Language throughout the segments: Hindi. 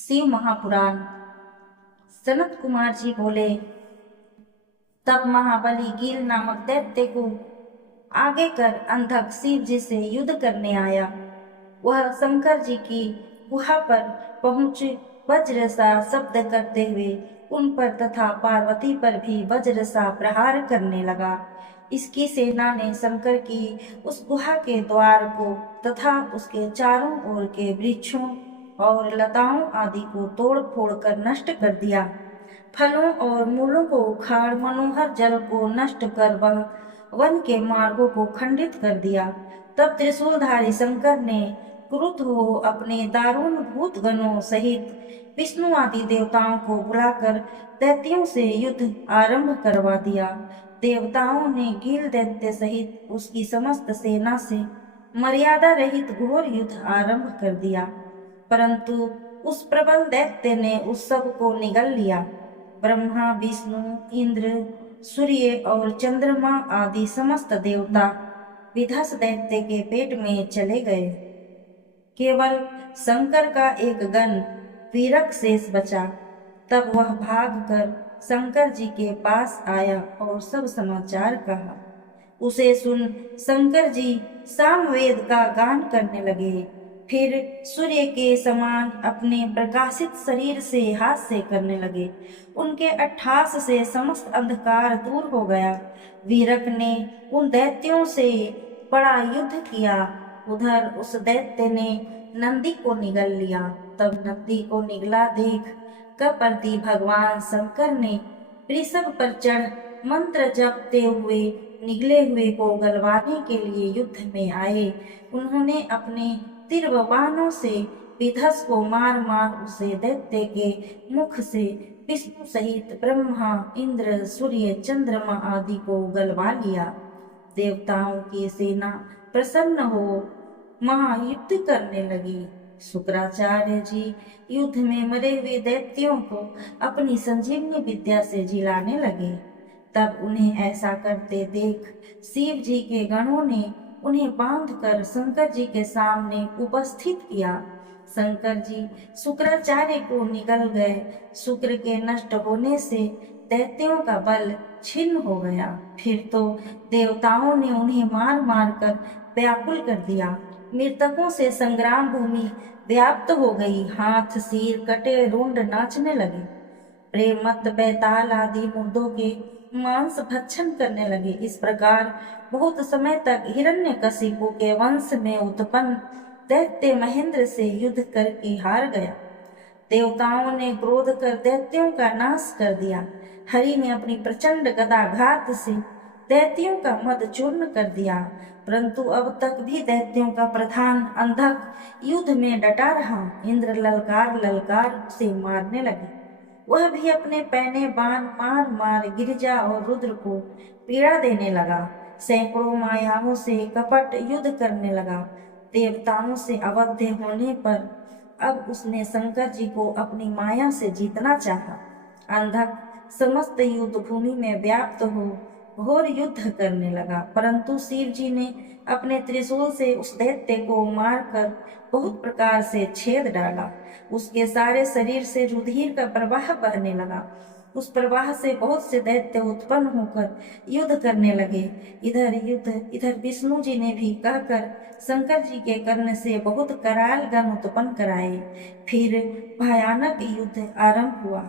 शिव महापुराण। सनत कुमार जी बोले, तब महाबली गील नामक दैत्य को आगे कर अंधक शिव जी से युद्ध करने आया। वह शंकर जी की गुहा पर पहुंच वज्र सा शब्द करते हुए उन पर तथा पार्वती पर भी वज्र सा प्रहार करने लगा। इसकी सेना ने शंकर की उस गुहा के द्वार को तथा उसके चारों ओर के वृक्षों और लताओं आदि को तोड़ फोड़ कर नष्ट कर दिया। फलों और मूलों को उखाड़ मनोहर जल को नष्ट कर वह वन के मार्गों को खंडित कर दिया। तब त्रिशूलधारी शंकर ने क्रुद्ध हो अपने दारुण भूत गणों सहित विष्णु आदि देवताओं को बुलाकर दैत्यों से युद्ध आरंभ करवा दिया। देवताओं ने गील दैत्य सहित उसकी समस्त सेना से मर्यादा रहित घोर युद्ध आरंभ कर दिया, परंतु उस प्रबल दैत्य ने उस सब को निगल लिया। ब्रह्मा, विष्णु, इंद्र, सूर्य और चंद्रमा आदि समस्त देवता विधस दैत्य के पेट में चले गए। केवल शंकर का एक गण वीरक शेष बचा। तब वह भाग कर शंकर जी के पास आया और सब समाचार कहा। उसे सुन शंकर जी सामवेद का गान करने लगे। फिर सूर्य के समान अपने प्रकाशित शरीर से हास्य करने लगे। उनके अट्ठास से समस्त अंधकार दूर हो गया। वीरक ने उन दैत्यों से बड़ा युद्ध किया। उधर उस दैत्य ने नंदी को निगल लिया। तब नंदी को निगला देख कपरती भगवान शंकर ने ऋषभ पर चढ़ मंत्र जपते हुए निगले हुए को गलवाने के लिए युद्ध में आए। उन्होंने अपने तीव्र बाणों से विधस को मार मार उसे दैत्य के मुख से विष्णु सहित ब्रह्मा, इंद्र, सूर्य, चंद्रमा आदि को गलवा लिया। देवताओं की सेना प्रसन्न हो महायुद्ध करने लगी। शुक्राचार्य जी युद्ध में मरे हुए दैत्यों को अपनी संजीवनी विद्या से जिलाने लगे। तब उन्हें ऐसा करते देख शिव जी के गणों ने उन्हें बांधकर शंकर जी के सामने उपस्थित किया। शंकर जी शुक्राचार्य को निगल गए। शुक्र के नष्ट होने से दैत्यों का बल छिन्न हो गया। फिर तो देवताओं ने उन्हें मार मार कर व्याकुल कर दिया। मृतकों से संग्राम भूमि व्याप्त हो गई। हाथ, सिर कटे, रुंड नाचने लगे। प्रेमत, बैताल आदि मुर्दों के मांस भक्षण करने लगे। इस प्रकार बहुत समय तक हिरण्यकशिपु के वंश में उत्पन्न दैत्य महेंद्र से युद्ध करके हार गया। देवताओं ने क्रोध कर दैत्यों का नाश कर दिया। हरि ने अपनी प्रचंड गदाघात से दैत्यों का मद चूर्ण कर दिया, परंतु अब तक भी दैत्यों का प्रधान अंधक युद्ध में डटा रहा। इंद्र ललकार ललकार से मारने लगे। वह भी अपने पैने बाण मार मार गिरिजा और रुद्र को पीड़ा देने लगा। सैकड़ों मायाओं से कपट युद्ध करने लगा। देवताओं से अवध्य होने पर अब उसने शंकर जी को अपनी माया से जीतना चाहा। अंधक समस्त युद्ध भूमि में व्याप्त हो घोर युद्ध करने लगा, परंतु शिव जी ने अपने त्रिशूल से उस दैत्य को मारकर बहुत प्रकार से छेद डाला। उसके सारे शरीर से रुधिर का प्रवाह बहने लगा। उस प्रवाह से बहुत से दैत्य उत्पन्न होकर युद्ध करने लगे। इधर विष्णु जी ने भी कहकर शंकर जी के कर्ण से बहुत कराल गण उत्पन्न कराए। फिर भयानक युद्ध आरंभ हुआ।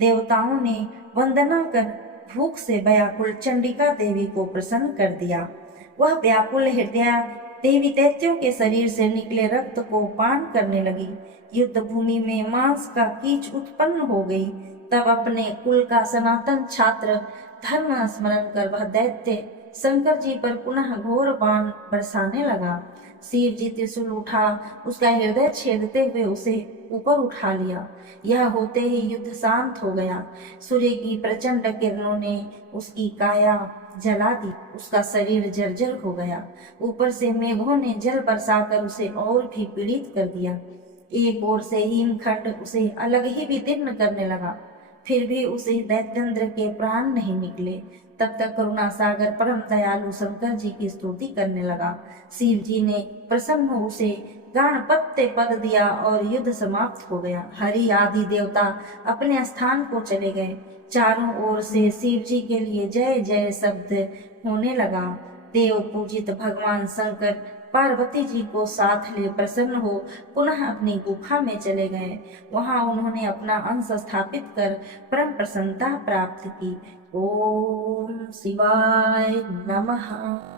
देवताओं ने वंदना कर भूख से व्याकुल चंडिका देवी को प्रसन्न कर दिया। वह व्याकुल हृदय देवी दैत्यों के शरीर से निकले रक्त को पान करने लगी। युद्ध भूमि में मांस का कीच उत्पन्न हो गई। तब अपने कुल का सनातन छात्र धर्म स्मरण कर वह दैत्य शंकर जी पर पुनः घोर बाण बरसाने लगा। शिव जी त्रिशूल उठा उसका हृदय छेदते हुए उसे ऊपर उठा लिया। यह होते ही युद्ध शांत हो गया। सूर्य की प्रचंड किरणों ने उसकी काया जला दी। उसका शरीर जर्जर हो गया। ऊपर से मेघों ने जल बरसाकर उसे और भी पीड़ित कर दिया। एक ओर से हिमखंड उसे अलग ही विदीर्ण करने लगा, फिर भी उसे दैत्येंद्र के प्राण नहीं निकले। तब तक करुणा सागर परम दयालु शंकर जी की स्तुति करने लगा। शिव जी ने प्रसन्न हो उसे गणपत्य पद दिया और युद्ध समाप्त हो गया। हरि आदि देवता अपने स्थान को चले गए। चारों ओर से शिव जी के लिए जय जय शब्द होने लगा। देव पूजित भगवान शंकर पार्वती जी को साथ ले प्रसन्न हो पुनः अपनी गुफा में चले गए। वहां उन्होंने अपना अंश स्थापित कर परम प्रसन्नता प्राप्त की। ओम शिवाय नमः।